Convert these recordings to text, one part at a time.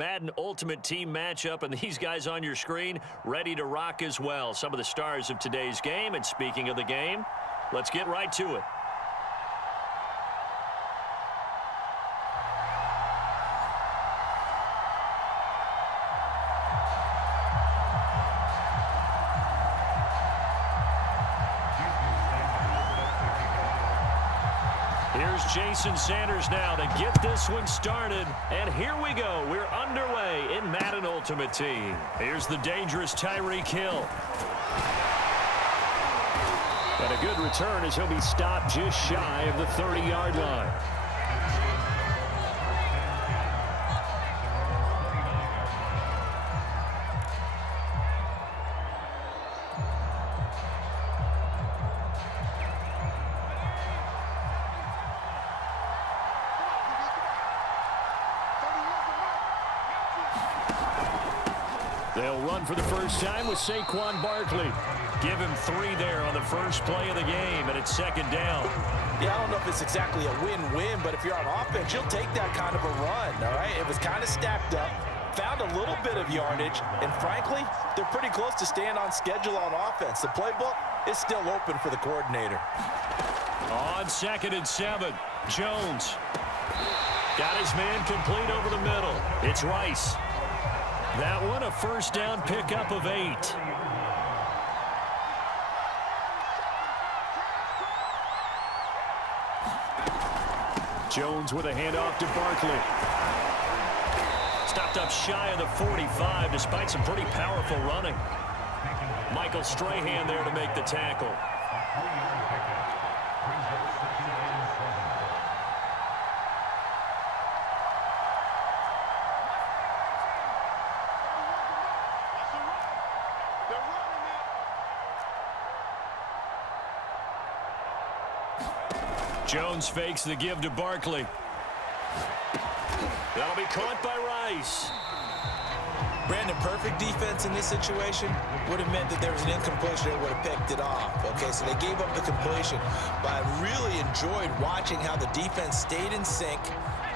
Madden Ultimate Team matchup, and these guys on your screen ready to rock as well. Some of the stars of today's game, and speaking of the game, let's get right to it. Here's Jason Sanders now to get this one started. And here we go. We're underway in Madden Ultimate Team. Here's the dangerous Tyreek Hill. And a good return as he'll be stopped just shy of the 30-yard line. They'll run for the first time with Saquon Barkley. Give him 3 there on the first play of the game, and it's second down. Yeah, I don't know if it's exactly a win-win, but if you're on offense, you'll take that kind of a run, all right? It was kind of stacked up, found a little bit of yardage, and frankly, they're pretty close to staying on schedule on offense. The playbook is still open for the coordinator. On 2nd and 7, Jones. Got his man complete over the middle. It's Rice. That one, a first down pickup of 8. Jones with a handoff to Barkley. Stopped up shy of the 45 despite some pretty powerful running. Michael Strahan there to make the tackle. Jones fakes the give to Barkley. That'll be caught by Rice. Brandon, perfect defense in this situation would have meant that there was an incompletion that would have picked it off. Okay, so they gave up the completion, but I really enjoyed watching how the defense stayed in sync,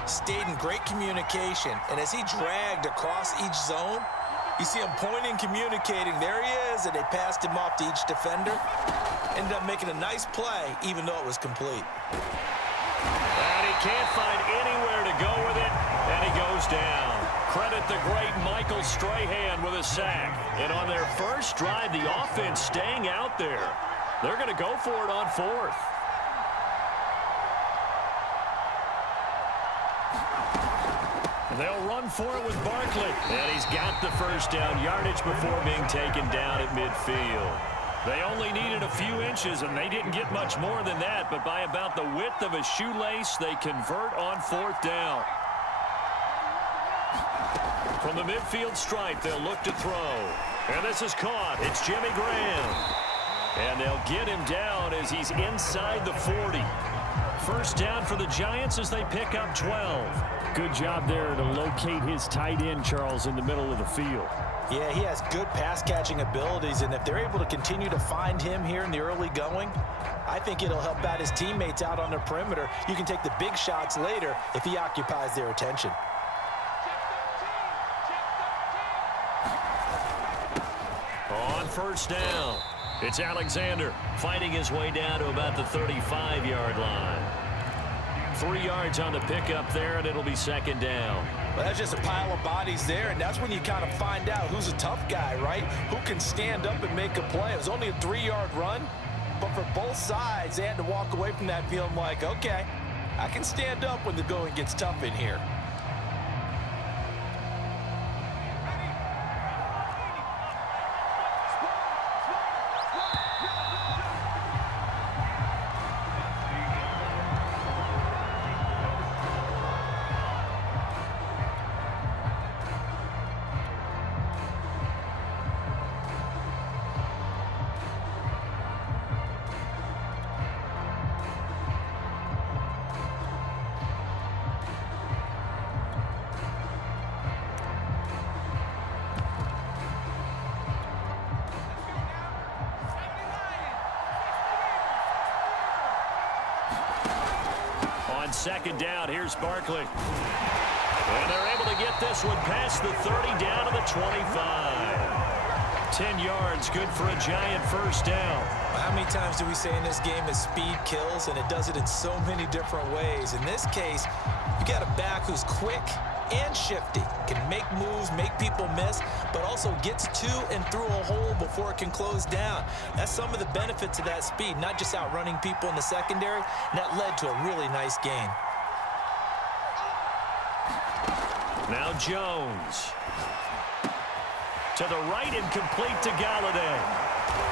stayed in great communication, and as he dragged across each zone, you see him pointing, communicating. There he is, and they passed him off to each defender. Ended up making a nice play, even though it was complete. And he can't find anywhere to go with it, and he goes down. Credit the great Michael Strahan with a sack. And on their first drive, the offense staying out there. They're going to go for it on 4th. They'll run for it with Barkley. And he's got the first down yardage before being taken down at midfield. They only needed a few inches, and they didn't get much more than that. But by about the width of a shoelace, they convert on 4th down. From the midfield stripe, they'll look to throw. And this is caught. It's Jimmy Graham. And they'll get him down as he's inside the 40. First down for the Giants as they pick up 12. Good job there to locate his tight end, Charles, in the middle of the field. Yeah, he has good pass-catching abilities, and if they're able to continue to find him here in the early going, I think it'll help out his teammates out on the perimeter. You can take the big shots later if he occupies their attention. On first down, it's Alexander fighting his way down to about the 35-yard line. 3 yards on the pickup there, and it'll be second down. Well, that's just a pile of bodies there, and that's when you kind of find out who's a tough guy, right? Who can stand up and make a play. It was only a 3-yard run, but for both sides, they had to walk away from that feeling like, okay, I can stand up when the going gets tough in here. On second down, here's Barkley. And they're able to get this one past the 30 down to the 25. 10 yards, good for a Giant first down. How many times do we say in this game that speed kills, and it does it in so many different ways? In this case, you got a back who's quick and shifty, can make moves, make people miss, but also gets to and through a hole before it can close down. That's some of the benefits of that speed, not just outrunning people in the secondary, and that led to a really nice gain. Now Jones. To the right and complete to Galladay.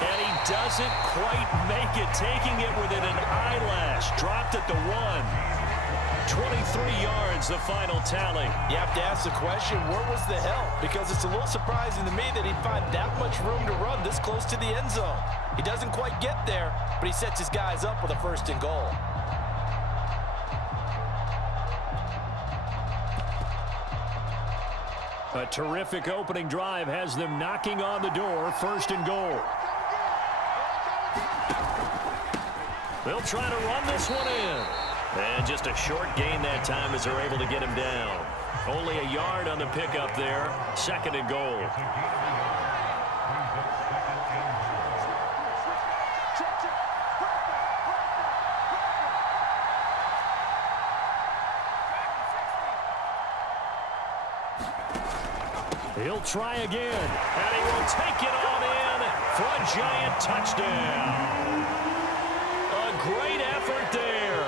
And he doesn't quite make it, taking it within an eyelash. Dropped at the 1. 23 yards, the final tally. You have to ask the question, where was the help? Because it's a little surprising to me that he'd find that much room to run this close to the end zone. He doesn't quite get there, but he sets his guys up with a 1st and goal. A terrific opening drive has them knocking on the door, 1st and goal. They'll try to run this one in. And just a short gain that time as they're able to get him down. Only a yard on the pickup there, 2nd and goal. He'll try again, and he will take it on in for a Giant touchdown. A great effort there,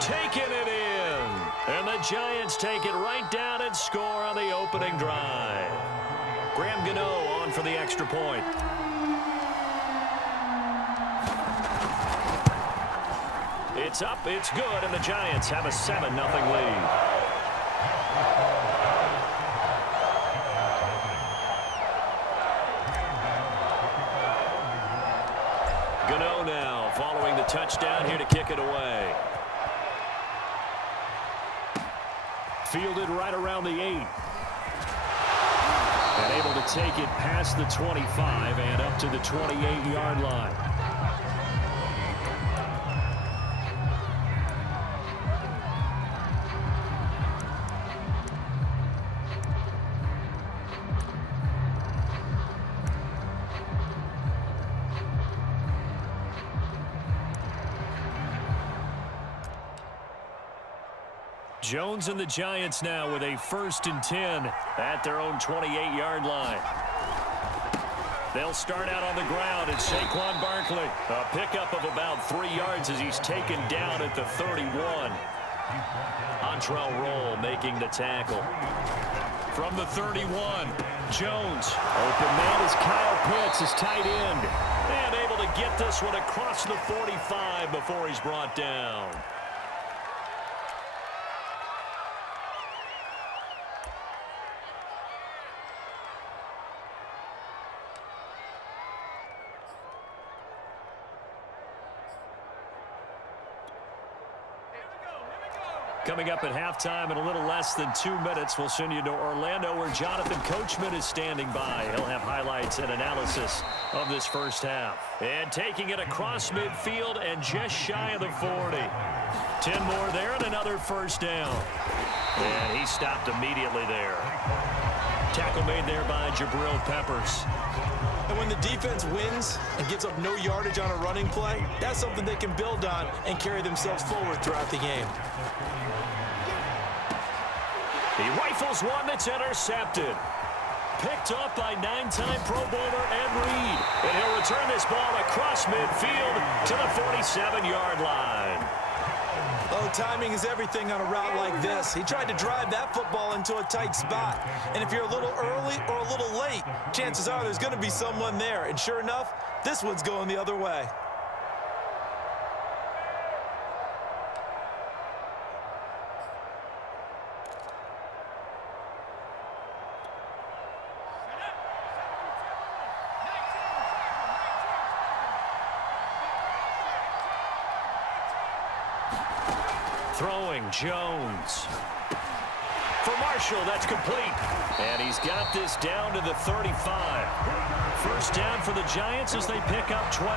taking it in. And the Giants take it right down and score on the opening drive. Graham Gano on for the extra point. It's up, it's good, and the Giants have a 7-0 lead. Gano now following the touchdown here to kick it away. Fielded right around the 8. And able to take it past the 25 and up to the 28-yard line. Jones and the Giants now with a 1st and 10 at their own 28-yard line. They'll start out on the ground, and Saquon Barkley, a pickup of about 3 yards as he's taken down at the 31. Antrell Roll making the tackle. From the 31, Jones. Open man is Kyle Pitts, his tight end. And able to get this one across the 45 before he's brought down. Coming up at halftime in a little less than 2 minutes, we'll send you to Orlando where Jonathan Coachman is standing by. He'll have highlights and analysis of this first half. And taking it across midfield and just shy of the 40. 10 more there and another first down. And he stopped immediately there. Tackle made there by Jabril Peppers. And when the defense wins and gives up no yardage on a running play, that's something they can build on and carry themselves forward throughout the game. He rifles one that's intercepted. Picked up by 9-time Pro Bowler Ed Reed. And he'll return this ball across midfield to the 47-yard line. Oh, timing is everything on a route like this. He tried to drive that football into a tight spot. And if you're a little early or a little late, chances are there's going to be someone there. And sure enough, this one's going the other way. Throwing Jones. For Marshall, that's complete. And he's got this down to the 35. First down for the Giants as they pick up 12.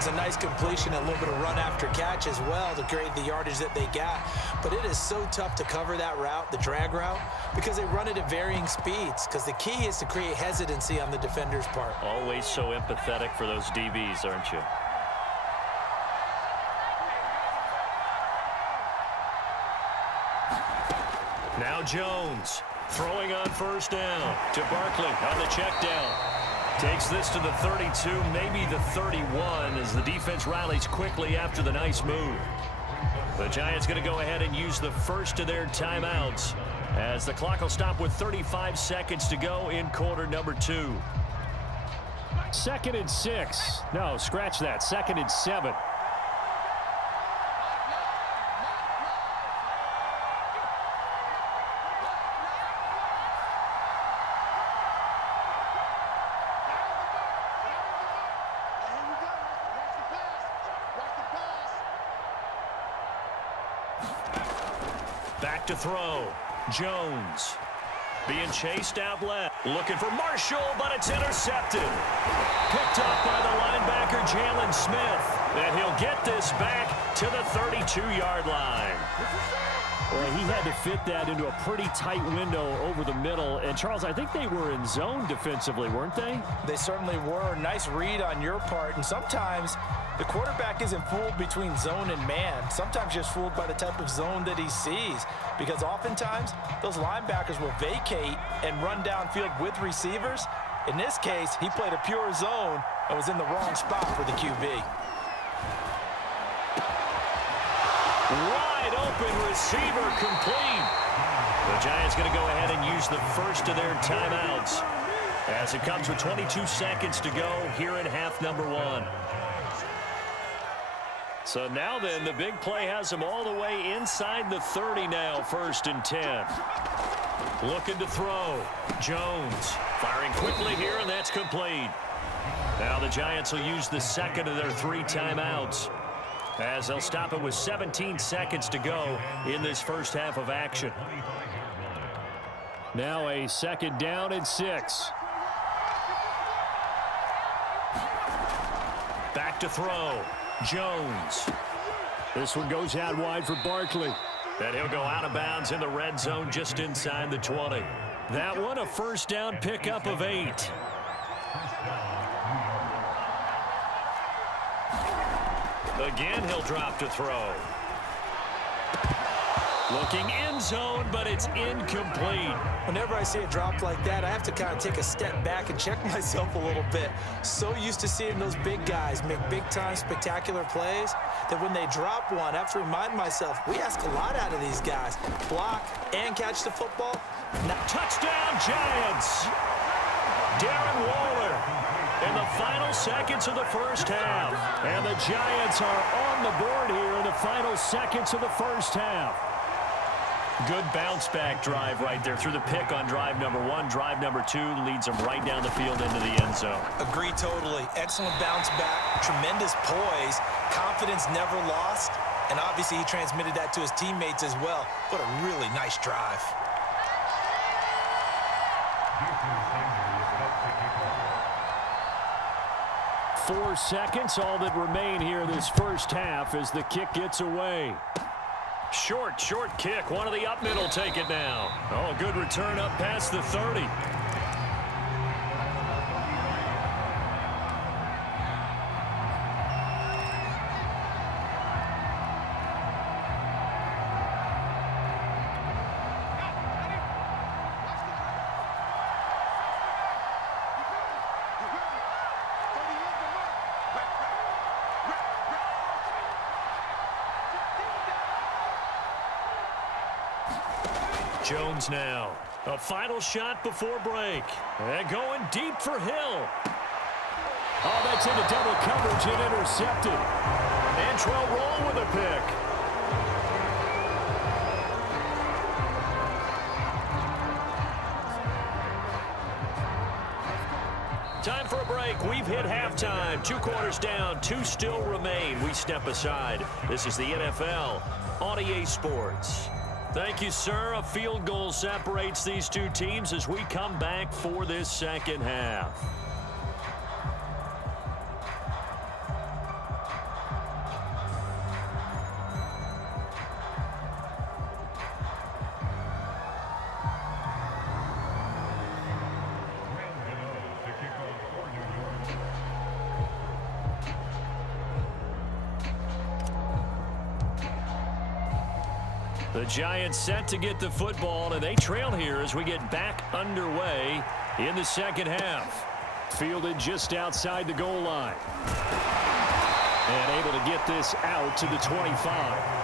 It's a nice completion, a little bit of run after catch as well to create the yardage that they got. But it is so tough to cover that route, the drag route, because they run it at varying speeds. Because the key is to create hesitancy on the defender's part. Always so empathetic for those DBs, aren't you? Now Jones throwing on first down to Barkley on the check down. Takes this to the 32, maybe the 31, as the defense rallies quickly after the nice move. The Giants going to go ahead and use the first of their timeouts as the clock will stop with 35 seconds to go in quarter number 2. 2nd and 6. No, scratch that. 2nd and 7. Back to throw. Jones being chased out left. Looking for Marshall, but it's intercepted. Picked up by the linebacker, Jalen Smith. And he'll get this back to the 32-yard line. Well, he had to fit that into a pretty tight window over the middle. And, Charles, I think they were in zone defensively, weren't they? They certainly were. Nice read on your part. And sometimes the quarterback isn't fooled between zone and man. Sometimes just fooled by the type of zone that he sees. Because oftentimes, those linebackers will vacate and run downfield with receivers. In this case, he played a pure zone and was in the wrong spot for the QB. Wide open receiver complete. The Giants going to go ahead and use the first of their timeouts as it comes with 22 seconds to go here in half number 1. So now then, the big play has them all the way inside the 30 now, 1st and 10. Looking to throw. Jones firing quickly here, and that's complete. Now the Giants will use the second of their 3 timeouts as they'll stop it with 17 seconds to go in this first half of action. Now a 2nd down and 6. Back to throw. Jones. This one goes out wide for Barkley. And he'll go out of bounds in the red zone just inside the 20. That one a first down pickup of 8. Again, he'll drop to throw. Looking end zone, but it's incomplete. Whenever I see a drop like that, I have to kind of take a step back and check myself a little bit. So used to seeing those big guys make big-time spectacular plays that when they drop one, I have to remind myself, we ask a lot out of these guys. Block and catch the football. Now, touchdown, Giants! Darren Waller in the final seconds of the first half. And the Giants are on the board here in the final seconds of the first half. Good bounce-back drive right there through the pick on drive number 1. Drive number 2 leads them right down the field into the end zone. Agree totally. Excellent bounce back, tremendous poise, confidence never lost, and obviously he transmitted that to his teammates as well. What a really nice drive. Four seconds, all that remain here in this first half as the kick gets away. Short kick. One of the up middle take it now. Oh, good return up past the 30. Jones now. A final shot before break. And going deep for Hill. Oh, that's into double coverage and intercepted. Antrell Roll with a pick. Time for a break. We've hit halftime. 2 quarters down. 2 still remain. We step aside. This is the NFL on EA Sports. Thank you, sir. A field goal separates these 2 teams as we come back for this second half. The Giants set to get the football, and they trail here as we get back underway in the second half. Fielded just outside the goal line. And able to get this out to the 25.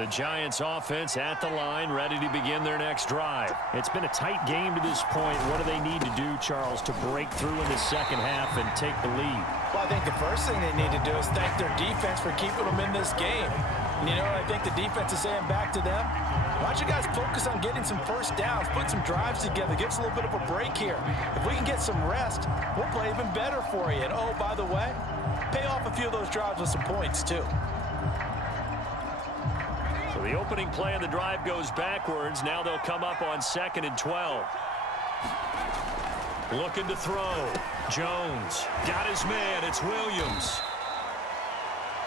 The Giants offense at the line, ready to begin their next drive. It's been a tight game to this point. What do they need to do, Charles, to break through in the second half and take the lead? Well, I think the first thing they need to do is thank their defense for keeping them in this game. And you know what I think the defense is saying back to them? Why don't you guys focus on getting some first downs, put some drives together, give us a little bit of a break here. If we can get some rest, we'll play even better for you. And oh, by the way, pay off a few of those drives with some points, too. So the opening play of the drive goes backwards. Now they'll come up on 2nd and 12. Looking to throw. Jones got his man. It's Williams.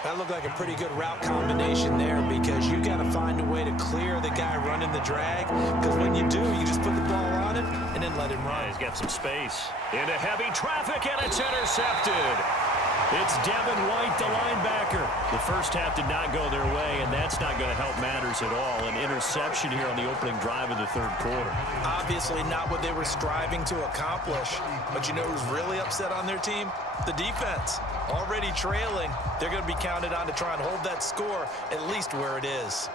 That looked like a pretty good route combination there because you got to find a way to clear the guy running the drag. Because when you do, you just put the ball on him and then let him run. Yeah, he's got some space. Into heavy traffic, and it's intercepted. It's Devin White, the linebacker. The first half did not go their way, and that's not going to help matters at all. An interception here on the opening drive of the third quarter. Obviously not what they were striving to accomplish. But you know who's really upset on their team? The defense. Already trailing. They're going to be counted on to try and hold that score at least where it is.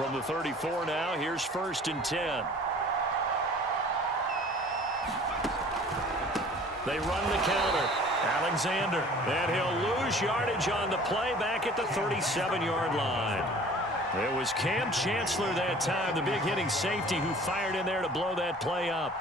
From the 34 now, here's 1st and 10. They run the counter. Alexander, and he'll lose yardage on the play back at the 37-yard line. It was Cam Chancellor that time, the big hitting safety, who fired in there to blow that play up.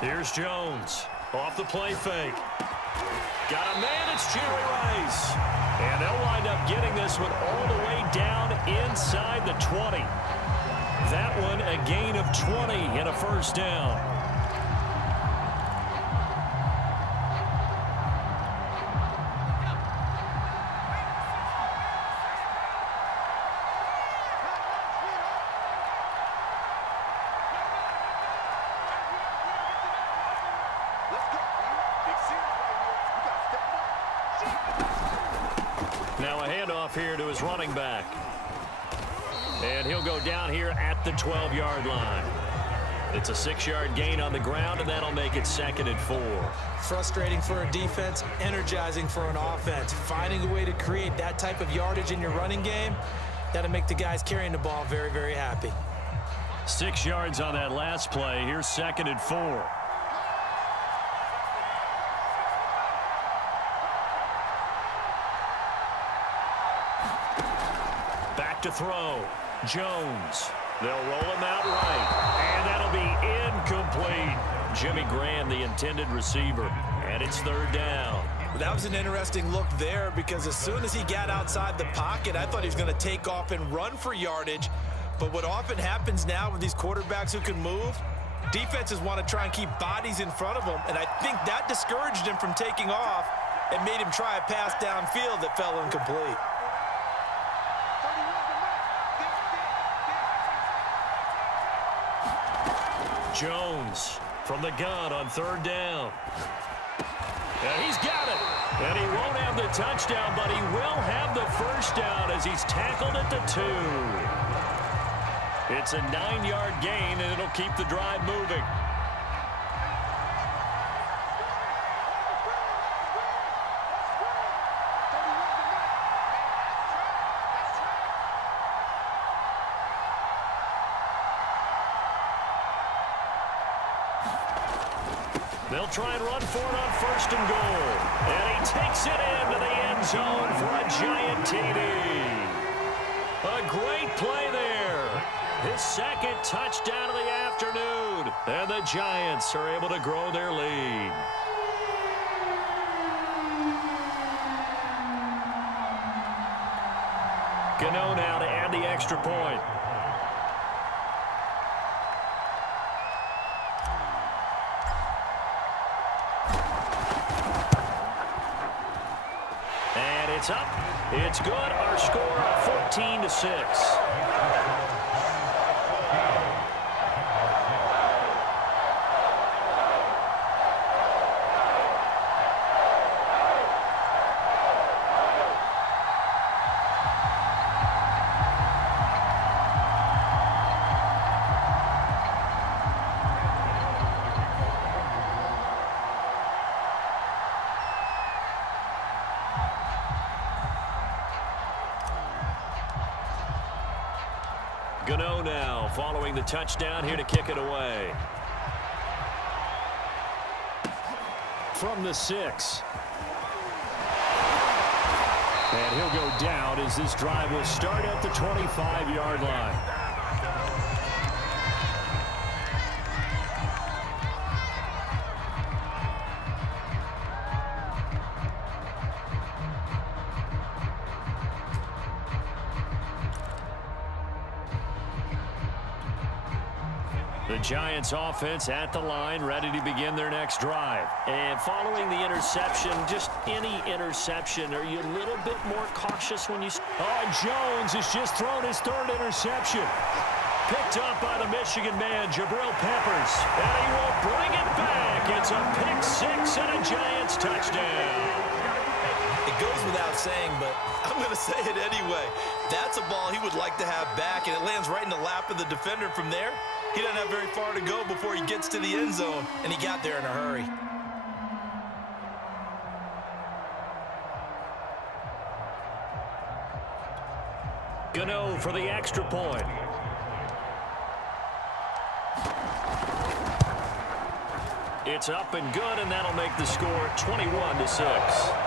Here's Jones. Off the play fake. Got a man, it's Jerry Rice. And they'll wind up getting this one all the way down inside the 20. That one a gain of 20 and a first down. Now a handoff here to his running back. And he'll go down here at the 12-yard line. It's a 6-yard gain on the ground, and that'll make it 2nd and 4. Frustrating for a defense, energizing for an offense. Finding a way to create that type of yardage in your running game, that'll make the guys carrying the ball very, very happy. 6 yards on that last play. Here's 2nd and 4. To throw. Jones. They'll roll him out right. And that'll be incomplete. Jimmy Graham, the intended receiver. And it's 3rd down. That was an interesting look there because as soon as he got outside the pocket, I thought he was going to take off and run for yardage. But what often happens now with these quarterbacks who can move, defenses want to try and keep bodies in front of them. And I think that discouraged him from taking off and made him try a pass downfield that fell incomplete. Jones from the gun on 3rd down. And he's got it. And he won't have the touchdown, but he will have the first down as he's tackled at the 2. It's a 9-yard gain, and it'll keep the drive moving. They'll try and run for it on 1st and goal. And he takes it into the end zone for a giant TD. A great play there. His 2nd touchdown of the afternoon. And the Giants are able to grow their lead. Gano now to add the extra point. It's up. It's good. Our score 14-6. Gano now following the touchdown here to kick it away. From the 6. And he'll go down as this drive will start at the 25-yard line. The Giants offense at the line, ready to begin their next drive. And following the interception, just any interception, are you a little bit more cautious when you... Oh, Jones has just thrown his 3rd interception. Picked up by the Michigan man, Jabril Peppers. And he will bring it back. It's a pick 6 and a Giants touchdown. It goes without saying, but I'm going to say it anyway. That's a ball he would like to have back, and it lands right in the lap of the defender from there. He doesn't have very far to go before he gets to the end zone, and he got there in a hurry. Gano for the extra point. It's up and good, and that'll make the score 21-6.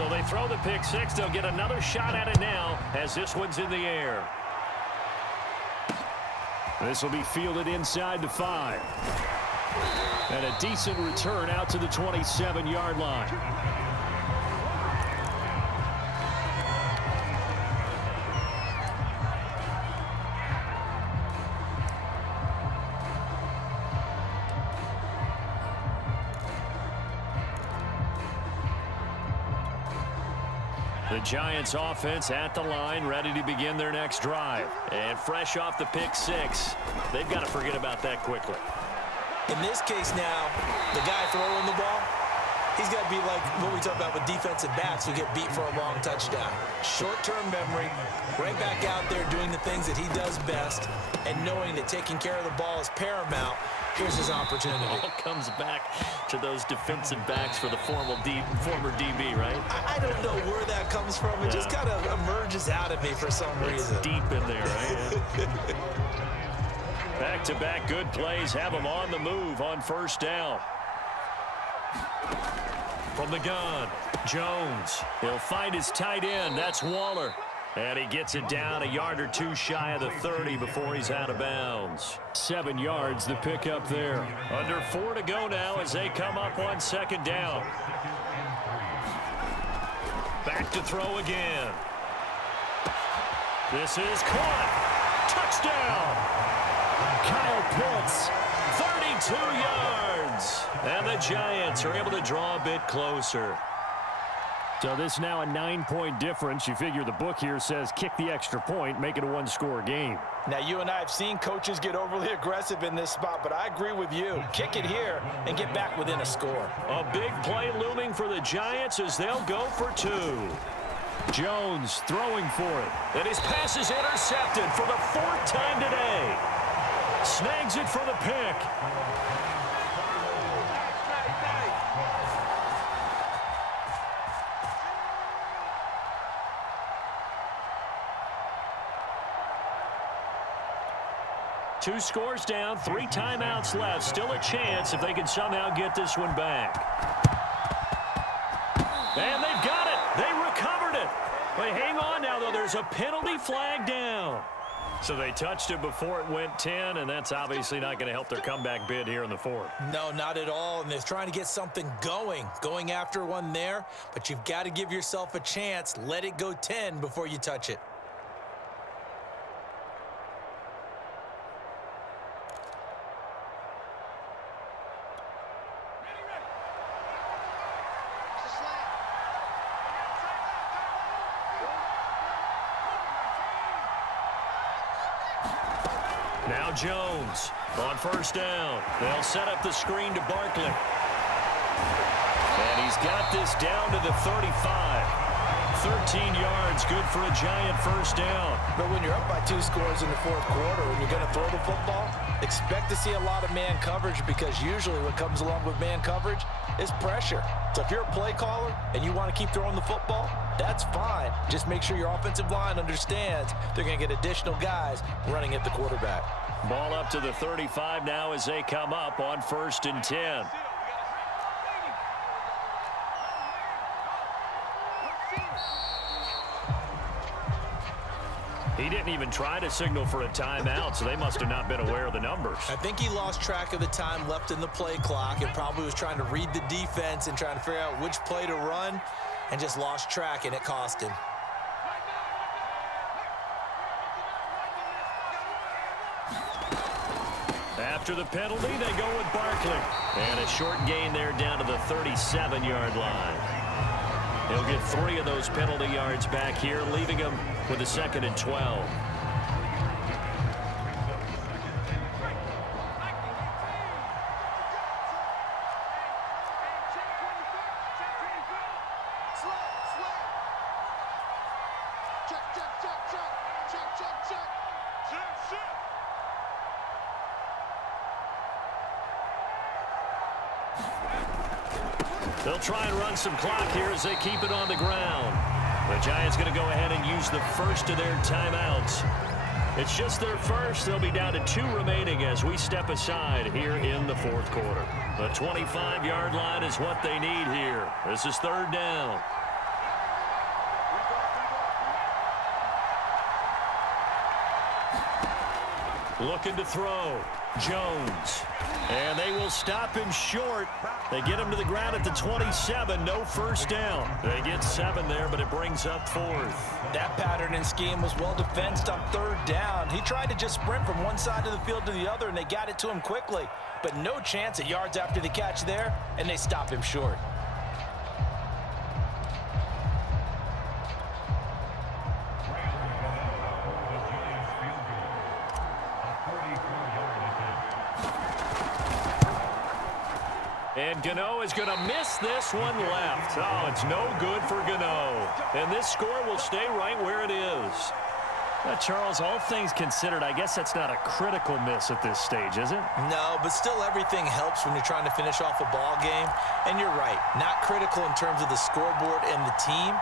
So they throw the pick six. They'll get another shot at it now as this one's in the air. This will be fielded inside the 5. And a decent return out to the 27-yard line. The Giants offense at the line, ready to begin their next drive. And fresh off the pick six, they've got to forget about that quickly. In this case now, the guy throwing the ball, he's got to be like what we talk about with defensive backs who get beat for a long touchdown. Short-term memory, right back out there doing the things that he does best, and knowing that taking care of the ball is paramount. Here's his opportunity. All comes back to those defensive backs for the former DB, right? I don't know where that comes from. It just kind of emerges out of me for some reason. It's deep in there, right? Back-to-back good plays have him on the move on first down. From the gun, Jones. He'll find his tight end. That's Waller. And he gets it down a yard or two shy of the 30 before he's out of bounds. 7 yards, the pickup there. Under 4 to go now as they come up on second down. Back to throw again. This is caught. Touchdown. Kyle Pitts, 32 yards. And the Giants are able to draw a bit closer. So this now a 9-point difference. You figure the book here says kick the extra point, make it a one-score game. Now, you and I have seen coaches get overly aggressive in this spot, but I agree with you. Kick it here and get back within a score. A big play looming for the Giants as they'll go for 2. Jones throwing for it. And his pass is intercepted for the 4th time today. Snags it for the pick. Two scores down, 3 timeouts left. Still a chance if they can somehow get this one back. And they've got it. They recovered it. But hang on now, though. There's a penalty flag down. So they touched it before it went 10, and that's obviously not going to help their comeback bid here in the 4th. No, not at all. And they're trying to get something going after one there. But you've got to give yourself a chance. Let it go 10 before you touch it. Now Jones on first down. They'll set up the screen to Barkley. And he's got this down to the 35. 13 yards, good for a Giant first down. But when you're up by 2 scores in the 4th quarter and you're going to throw the football, expect to see a lot of man coverage, because usually what comes along with man coverage is pressure. So if you're a play caller and you want to keep throwing the football, that's fine. Just make sure your offensive line understands they're going to get additional guys running at the quarterback. Ball up to the 35 now as they come up on 1st and 10. He didn't even try to signal for a timeout, so they must have not been aware of the numbers. I think he lost track of the time left in the play clock and probably was trying to read the defense and trying to figure out which play to run, and just lost track, and it cost him. After the penalty, they go with Barkley. And a short gain there down to the 37-yard line. He'll get 3 of those penalty yards back here, leaving him with a 2nd and 12. They'll try and run some clock here as they keep it on the ground. The Giants going to go ahead and use the first of their timeouts. It's just their first. They'll be down to 2 remaining as we step aside here in the 4th quarter. The 25-yard line is what they need here. This is 3rd down. Looking to throw. Jones. And they will stop him short. They get him to the ground at the 27. No first down. They get 7 there, but it brings up 4th. That pattern and scheme was well defensed on 3rd down. He tried to just sprint from one side of the field to the other, and they got it to him quickly. But no chance at yards after the catch there, and they stop him short. And Gano is going to miss this one left. Oh, it's no good for Gano. And this score will stay right where it is. Charles, all things considered, I guess that's not a critical miss at this stage, is it? No, but still everything helps when you're trying to finish off a ball game. And you're right, not critical in terms of the scoreboard and the team,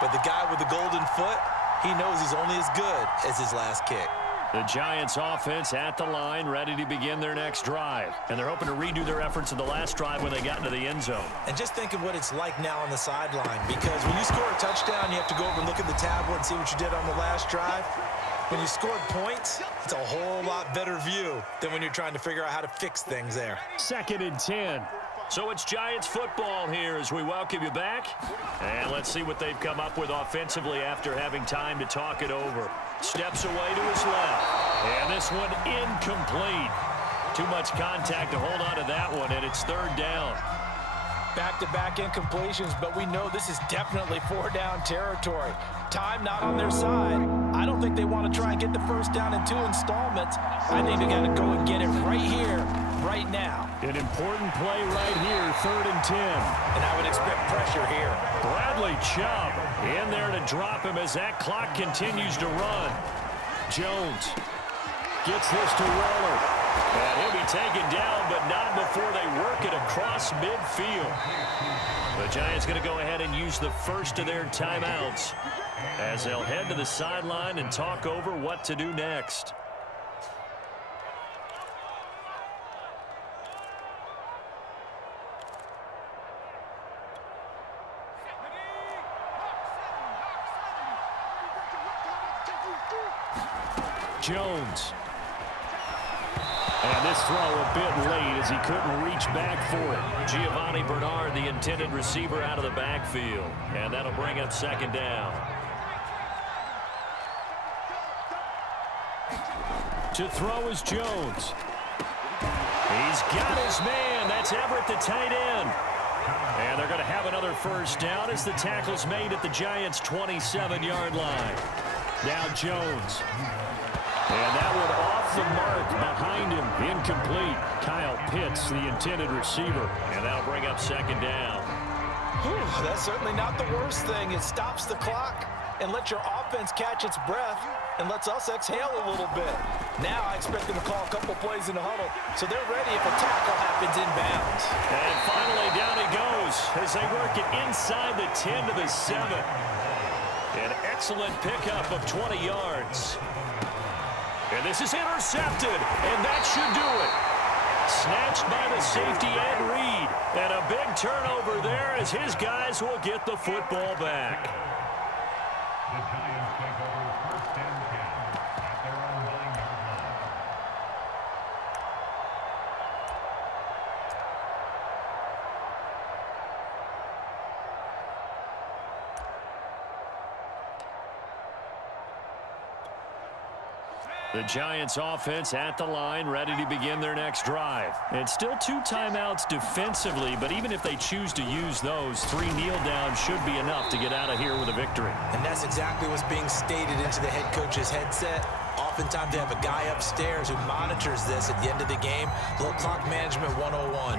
but the guy with the golden foot, he knows he's only as good as his last kick. The Giants offense at the line, ready to begin their next drive. And they're hoping to redo their efforts in the last drive when they got into the end zone. And just think of what it's like now on the sideline, because when you score a touchdown, you have to go over and look at the tablet and see what you did on the last drive. When you scored points, it's a whole lot better view than when you're trying to figure out how to fix things there. 2nd and 10. So it's Giants football here as we welcome you back. And let's see what they've come up with offensively after having time to talk it over. Steps away to his left. And this one incomplete. Too much contact to hold on to that one, and it's 3rd down. Back-to-back incompletions, but we know this is definitely 4-down territory. Time not on their side. I don't think they want to try and get the first down in 2 installments. I think they got to go and get it right here, right now. An important play right here, 3rd and 10. And I would expect pressure here. Bradley Chubb in there to drop him as that clock continues to run. Jones gets this to Waller. And he'll be taken down, but not before they work it across midfield. The Giants going to go ahead and use the first of their timeouts as they'll head to the sideline and talk over what to do next. Jones. And this throw a bit late as he couldn't reach back for it. Giovanni Bernard, the intended receiver, out of the backfield. And that'll bring up 2nd down. To throw is Jones. He's got his man. That's Everett, the tight end. And they're going to have another first down as the tackle's made at the Giants' 27-yard line. Now Jones. And that one off the mark behind him. Incomplete. Kyle Pitts, the intended receiver. And that'll bring up 2nd down. Whew, that's certainly not the worst thing. It stops the clock and lets your offense catch its breath and lets us exhale a little bit. Now I expect them to call a couple plays in the huddle, so they're ready if a tackle happens inbounds. And finally down he goes as they work it inside the 10 to the 7. An excellent pickup of 20 yards. And this is intercepted, and that should do it. Snatched by the safety Ed Reed. And a big turnover there as his guys will get the football back. The Giants take over 1st and 10 at their own 9-yard line. The Giants offense at the line, ready to begin their next drive. And still 2 timeouts defensively, but even if they choose to use those, 3 kneel downs should be enough to get out of here with a victory. And that's exactly what's being stated into the head coach's headset. Oftentimes they have a guy upstairs who monitors this at the end of the game. Little clock management 101.